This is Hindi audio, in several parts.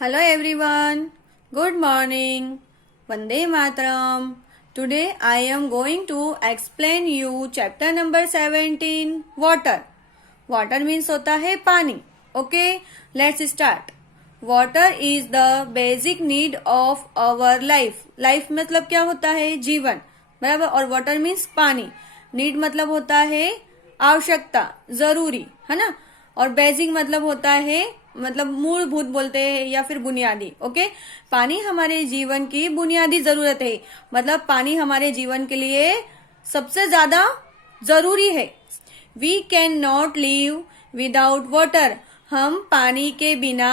Hello everyone. Good morning. Vande Mataram. Today I am going to explain you chapter number 17 water. Water means होता है पानी. Okay, let's start. Water is the basic need of our life. Life मतलब क्या होता है? जीवन. बराबर. और water means पानी. Need मतलब होता है आवश्यकता, जरूरी, है ना. और बेसिक मतलब होता है मतलब मूलभूत बोलते हैं या फिर बुनियादी. ओके, पानी हमारे जीवन की बुनियादी जरूरत है. मतलब पानी हमारे जीवन के लिए सबसे ज्यादा जरूरी है. We can not live without water. हम पानी के बिना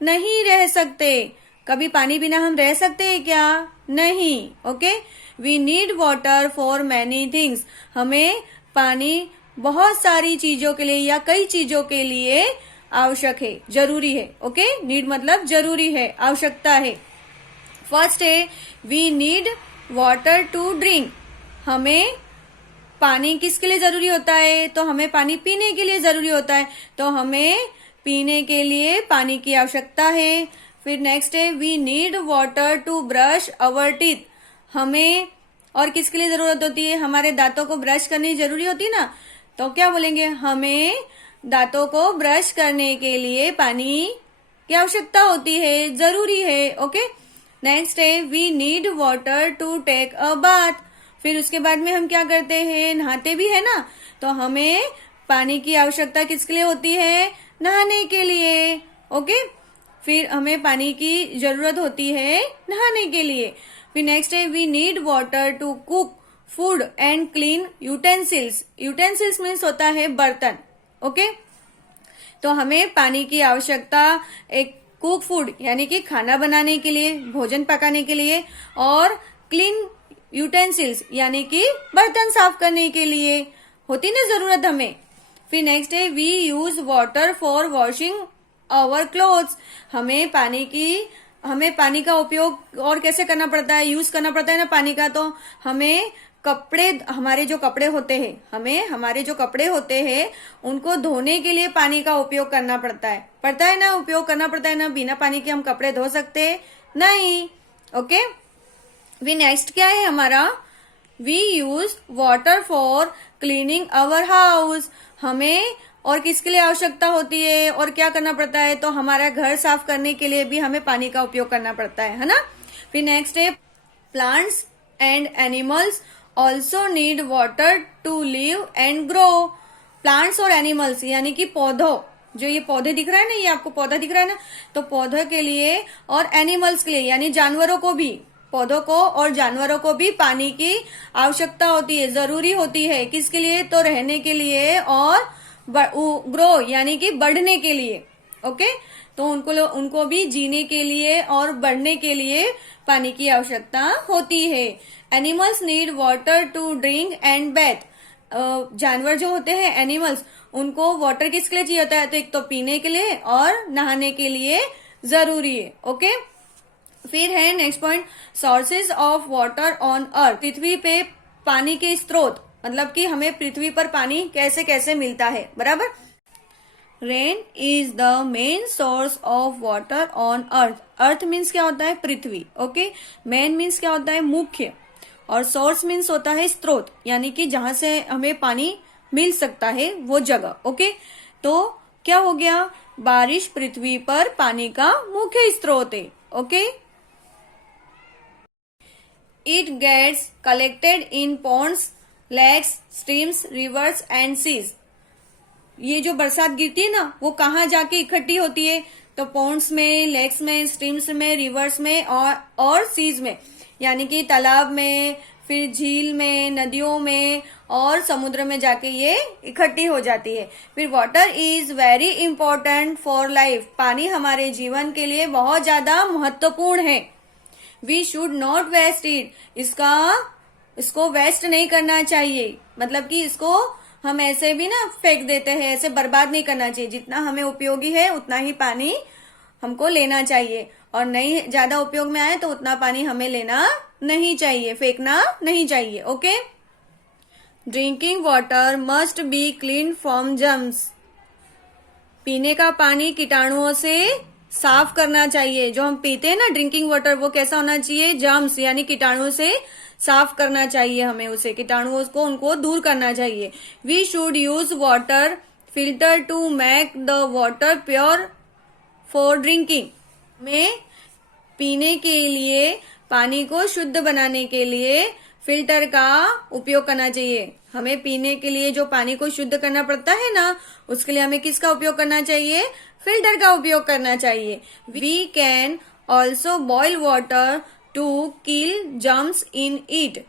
नहीं रह सकते. कभी पानी बिना हम रह सकते हैं क्या? नहीं. Okay, we need water for many things. हमें पानी बहुत सारी चीजों के लिए या कई चीजों के लिए आवश्यक है, जरूरी है. ओके, नीड मतलब जरूरी है, आवश्यकता है. फर्स्ट है we need water to drink. हमें पानी किसके लिए जरूरी होता है? तो हमें पानी पीने के लिए जरूरी होता है. तो हमें पीने के लिए पानी की आवश्यकता है. फिर नेक्स्ट है we need water to brush our teeth. हमें और किसके लिए जरूरत होती है? हमारे दांतों को ब्रश करनी जरूरी होती है ना. तो क्या बोलेंगे? हमें दांतों को ब्रश करने के लिए पानी की आवश्यकता होती है, जरूरी है. ओके, नेक्स्ट है we need water to take a bath. फिर उसके बाद में हम क्या करते हैं? नहाते भी है ना. तो हमें पानी की आवश्यकता किसके लिए होती है? नहाने के लिए. ओके, फिर हमें पानी की जरूरत होती है नहाने के लिए. फिर नेक्स्ट है we need water to cook food and clean utensils. Utensils means होता है बर्तन. ओके, तो हमें पानी की आवश्यकता एक कुक फूड यानी कि खाना बनाने के लिए, भोजन पकाने के लिए, और क्लीन यूटेंसिल्स यानी कि बर्तन साफ करने के लिए होती ना जरूरत हमें. फिर नेक्स्ट है we use water for washing our clothes. हमें पानी का उपयोग और कैसे करना पड़ता है? यूज करना पड़ता है ना पानी का. तो हमें हमारे जो कपड़े होते हैं उनको धोने के लिए पानी का उपयोग करना पड़ता है ना. उपयोग करना पड़ता है ना. बिना पानी के हम कपड़े धो सकते नहीं. ओके, वी नेक्स्ट क्या है हमारा? We use water for cleaning our house. हमें और किसके लिए आवश्यकता होती है और क्या करना पड़ता है? तो हमारा घर साफ करने के लिए भी हमें पानी का उपयोग करना पड़ता है ना. फिर नेक्स्ट है plants and animals also need water to live and grow. Plants और एनिमल्स यानी कि पौधों, जो ये पौधे दिख रहा है ना, ये आपको पौधा दिख रहा है ना, तो पौधों के लिए और एनिमल्स के लिए यानी जानवरों को भी, पौधों को और जानवरों को भी पानी की आवश्यकता होती है, जरूरी होती है. किसके लिए? तो रहने के लिए और ग्रो यानी कि बढ़ने के लिए. ओके, तो उनको भी जीने के लिए और बढ़ने के लिए पानी की आवश्यकता होती है. Animals need water to drink and bath. जानवर जो होते हैं एनिमल्स, उनको वाटर किसके लिए चाहिए होता है? तो एक तो पीने के लिए और नहाने के लिए जरूरी है. ओके, फिर है next point sources of water on earth. पृथ्वी पे पानी के स्रोत, मतलब कि हमें पृथ्वी पर पानी कैसे कैसे मिलता है. बराबर. Rain is the main source of water on earth. Earth means क्या होता है? पृथ्वी. ओके, मेन मीन्स क्या होता है? मुख्य. और सोर्स मीन्स होता है स्रोत, यानी कि जहां से हमें पानी मिल सकता है वो जगह. ओके, तो क्या हो गया? बारिश पृथ्वी पर पानी का मुख्य स्रोत है. Okay, it gets collected in ponds, lakes, streams, rivers and seas. ये जो बरसात गिरती है ना, वो कहाँ जाके इकट्ठी होती है? तो पॉन्ड्स में, लेक्स में, स्ट्रीम्स में, रिवर्स में और सीज में, यानी कि तालाब में, फिर झील में, नदियों में और समुद्र में जाके ये इकट्ठी हो जाती है. फिर water is very important for life. पानी हमारे जीवन के लिए बहुत ज्यादा महत्वपूर्ण है. We should not waste it. Waste वेस्ट नहीं करना चाहिए. मतलब कि इसको हम ऐसे भी ना फेंक देते हैं, ऐसे बर्बाद नहीं करना चाहिए. जितना हमें उपयोगी है उतना ही पानी हमको लेना चाहिए, और नहीं ज्यादा उपयोग में आए तो उतना पानी हमें लेना नहीं चाहिए, फेंकना नहीं चाहिए. Okay, drinking water must be clean from germs. पीने का पानी कीटाणुओं से साफ करना चाहिए। जो हम पीते हैं ना ड्रिंकिंग वाटर, वो कैसा होना चाहिए, जर्म्स यानी कीटाणु से साफ करना चाहिए, हमें उसे कीटाणुओं को उनको दूर करना चाहिए। We should use water filter to make the water pure for drinking. में पीने के लिए, पानी को शुद्ध बनाने के लिए फिल्टर का उपयोग करना चाहिए। हमें पीने के लिए जो पानी को शुद्ध करना पड़ता है ना, उसके लिए हमें किसका उपयोग करना चाहिए, फिल्टर का उपयोग करना चाहिए। We can also boil water to kill germs in it.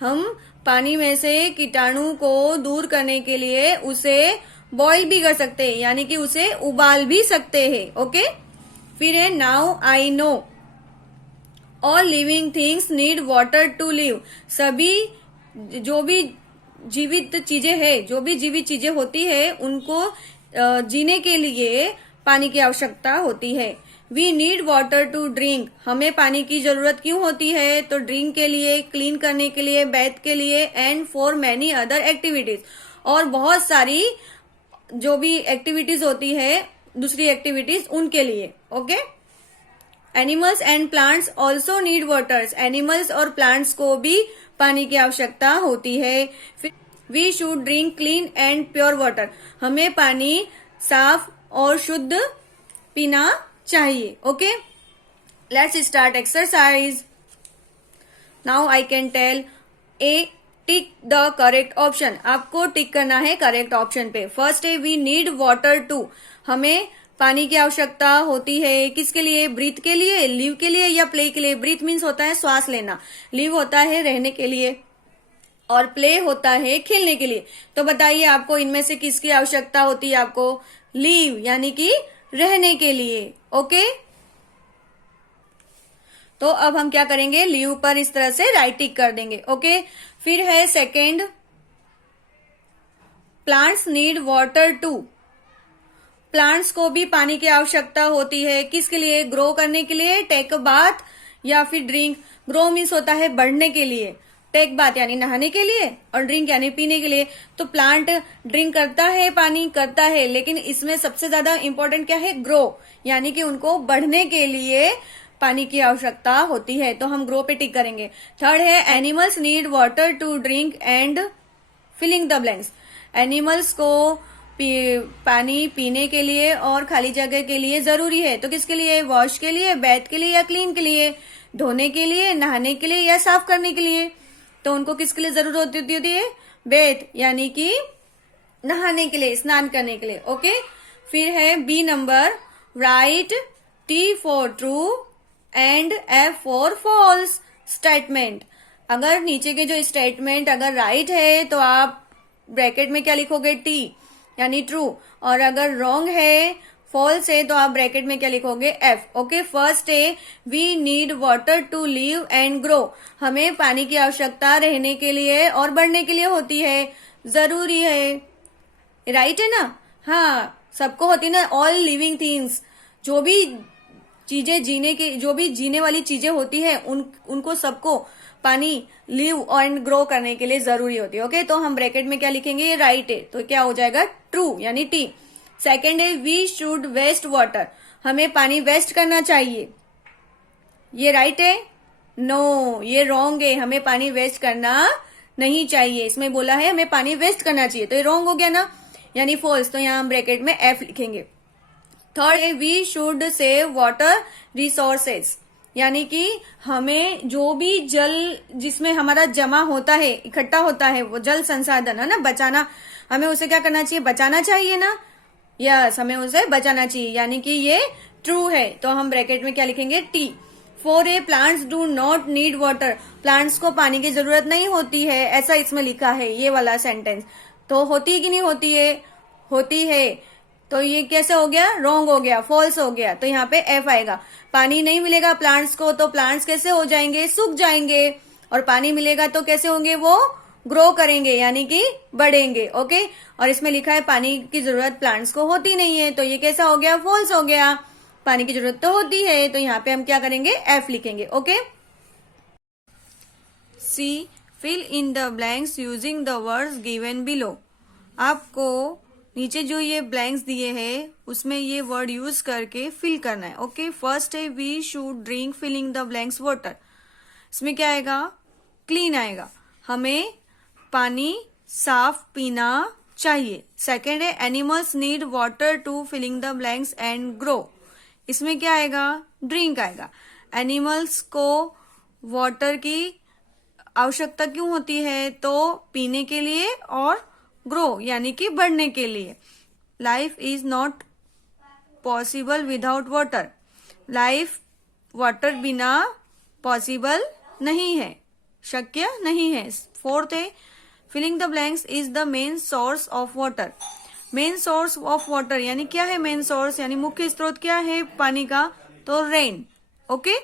हम पानी में से कीटाणु को दूर करने के लिए उसे बॉईल भी कर सकते हैं, यानी कि उसे उबाल भी सकते हैं। ओके, फिर है now I know all living things need water to live. सभी जो भी जीवित चीजें है, जो भी जीवित चीजें होती है, उनको जीने के लिए पानी की आवश्यकता होती है। We need water to drink. हमें पानी की जरूरत क्यों होती है, तो ड्रिंक के लिए, क्लीन करने के लिए, बैथ के लिए, and for many other activities. और बहुत सारी जो भी एक्टिविटीज होती है, दूसरी एक्टिविटीज, उनके लिए। Okay, animals and plants also need waters. Animals और प्लांट्स को भी पानी की आवश्यकता होती है। We should drink clean and pure water. हमें पानी साफ और शुद्ध पीना चाहिए। Okay, let's start exercise. Now I can tell a tick the correct option. आपको टिक करना है करेक्ट ऑप्शन पे। फर्स्ट है वी नीड वाटर टू। हमें पानी की आवश्यकता होती है किसके लिए, ब्रीथ के लिए, लिव के लिए या प्ले के लिए। ब्रीथ मीन्स होता है श्वास लेना, लिव होता है रहने के लिए, और प्ले होता है खेलने के लिए। तो बताइए आपको इनमें से किसकी आवश्यकता होती है, आपको लिव यानी कि रहने के लिए। ओके, तो अब हम क्या करेंगे, लिव पर इस तरह से राइट टिक कर देंगे। ओके, फिर है second, plants need water to. Plants को भी पानी की आवश्यकता होती है किसके लिए, ग्रो करने के लिए, टेक अ बाथ या फिर ड्रिंक। ग्रो मीन्स होता है बढ़ने के लिए, टेक बाथ यानी नहाने के लिए, और ड्रिंक यानी पीने के लिए। तो प्लांट ड्रिंक करता है, पानी करता है, लेकिन इसमें सबसे ज्यादा इंपॉर्टेंट क्या है, ग्रो, यानी कि उनको बढ़ने के लिए पानी की आवश्यकता होती है। तो हम ग्रो पे टिक करेंगे। थर्ड है animals need water to drink and filling the blanks. Animals को पानी पीने के लिए और खाली जगह के लिए जरूरी है। तो किसके लिए, वॉश के लिए, बैथ के लिए या क्लीन के लिए, धोने के लिए, नहाने के लिए या साफ करने के लिए। तो उनको किसके लिए जरूरत होती है, बैथ यानी कि नहाने के लिए, स्नान करने के लिए। ओके, फिर है B number, write T for true and F for false statement. अगर नीचे के जो स्टेटमेंट अगर राइट है तो आप ब्रैकेट में क्या लिखोगे, टी यानी ट्रू, और अगर रॉन्ग है, फॉल्स है, तो आप ब्रैकेट में क्या लिखोगे, एफ। ओके, फर्स्ट है we need water to live and grow. हमें पानी की आवश्यकता रहने के लिए और बढ़ने के लिए होती है, जरूरी है, राइट है ना। हाँ, सबको होती है ना, ऑल लिविंग थिंग्स, जो भी चीजें जीने के, जो भी जीने वाली चीजें होती है, उनको सबको पानी लिव एंड ग्रो करने के लिए जरूरी होती है। ओके, तो हम ब्रैकेट में क्या लिखेंगे, ये राइट है, तो क्या हो जाएगा, ट्रू यानी टी। सेकेंड है वी शुड वेस्ट वाटर। हमें पानी वेस्ट करना चाहिए, ये राइट है, नो ये रॉन्ग है, हमें पानी वेस्ट करना नहीं चाहिए। इसमें बोला है हमें पानी वेस्ट करना चाहिए, तो ये रॉन्ग हो गया ना, यानी फॉल्स। तो यहां हम ब्रैकेट में एफ लिखेंगे। थर्ड है we should save water resources, यानी कि हमें जो भी जल जिसमें हमारा जमा होता है, इकट्ठा होता है, वो जल संसाधन है ना, बचाना, हमें उसे क्या करना चाहिए, बचाना चाहिए ना। यस, हमें उसे बचाना चाहिए, यानी कि ये ट्रू है। तो हम ब्रैकेट में क्या लिखेंगे, T. Four A plants do not need water. Plants को पानी की जरूरत नहीं होती है, ऐसा इसमें लिखा है, ये वाला सेंटेंस। तो होती है कि नहीं होती है, होती है। तो ये कैसे हो गया, रॉन्ग हो गया, फॉल्स हो गया। तो यहाँ पे एफ आएगा। पानी नहीं मिलेगा प्लांट्स को, तो प्लांट्स कैसे हो जाएंगे, सूख जाएंगे, और पानी मिलेगा तो कैसे होंगे, वो ग्रो करेंगे यानी कि बढ़ेंगे। ओके, और इसमें लिखा है पानी की जरूरत प्लांट्स को होती नहीं है, तो ये कैसा हो गया, फॉल्स हो गया। पानी की जरूरत तो होती है, तो यहाँ पे हम क्या करेंगे, एफ लिखेंगे। Okay, C fill in the blanks using the words given below. आपको नीचे जो ये ब्लैंक्स दिए हैं उसमें ये वर्ड यूज करके फिल करना है। ओके, फर्स्ट है we should drink filling the blanks water. इसमें क्या आएगा? क्लीन आएगा, हमें पानी साफ पीना चाहिए। सेकेंड है animals need water to filling the blanks and grow. इसमें क्या आएगा? ड्रिंक आएगा। एनिमल्स को वाटर की आवश्यकता क्यों होती है? तो पीने के लिए और ग्रो यानी कि बढ़ने के लिए। Life is not possible without water. Life water बिना पॉसिबल नहीं है, शक्य नहीं है। फोर्थ है filling the blanks is the main source of water. Main source of water यानी क्या है? मेन सोर्स यानी मुख्य स्रोत क्या है पानी का? तो rain. Okay.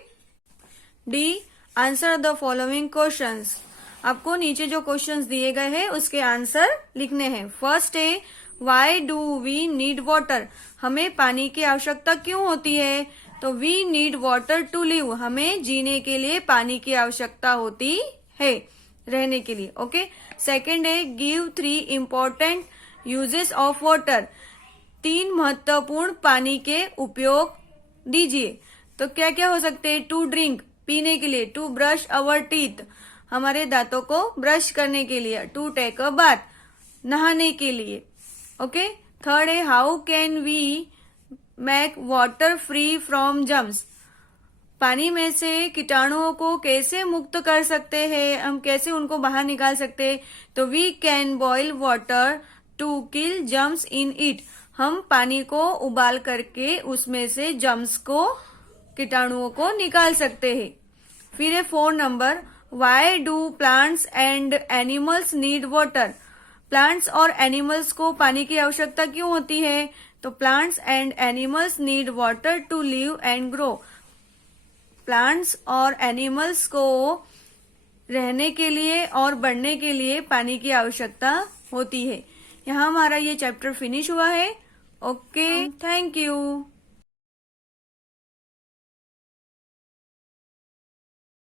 D, answer the following questions. आपको नीचे जो क्वेश्चंस दिए गए हैं उसके आंसर लिखने हैं। फर्स्ट है why do we need water. हमें पानी की आवश्यकता क्यों होती है? तो we need water to live. हमें जीने के लिए पानी की आवश्यकता होती है, रहने के लिए। ओके। सेकंड है give 3 important uses of water. 3 महत्वपूर्ण पानी के उपयोग दीजिए। तो क्या क्या हो सकते हैं? टू ड्रिंक, पीने के लिए। टू ब्रश अवर टीथ, हमारे दांतों को ब्रश करने के लिए। टू टेक अ बाथ, नहाने के लिए। ओके। थर्ड है how can we make water free from germs. पानी में से कीटाणुओं को कैसे मुक्त कर सकते हैं, हम कैसे उनको बाहर निकाल सकते हैं? तो we can boil water to kill germs in it. हम पानी को उबाल करके उसमें से जर्म्स को, कीटाणुओं को निकाल सकते हैं। फिर है 4 number why do plants and animals need water. Plants और एनिमल्स को पानी की आवश्यकता क्यों होती है? तो plants and animals need water to live and grow. Plants और एनिमल्स को रहने के लिए और बढ़ने के लिए पानी की आवश्यकता होती है। यहाँ हमारा ये चैप्टर फिनिश हुआ है। Okay, thank you.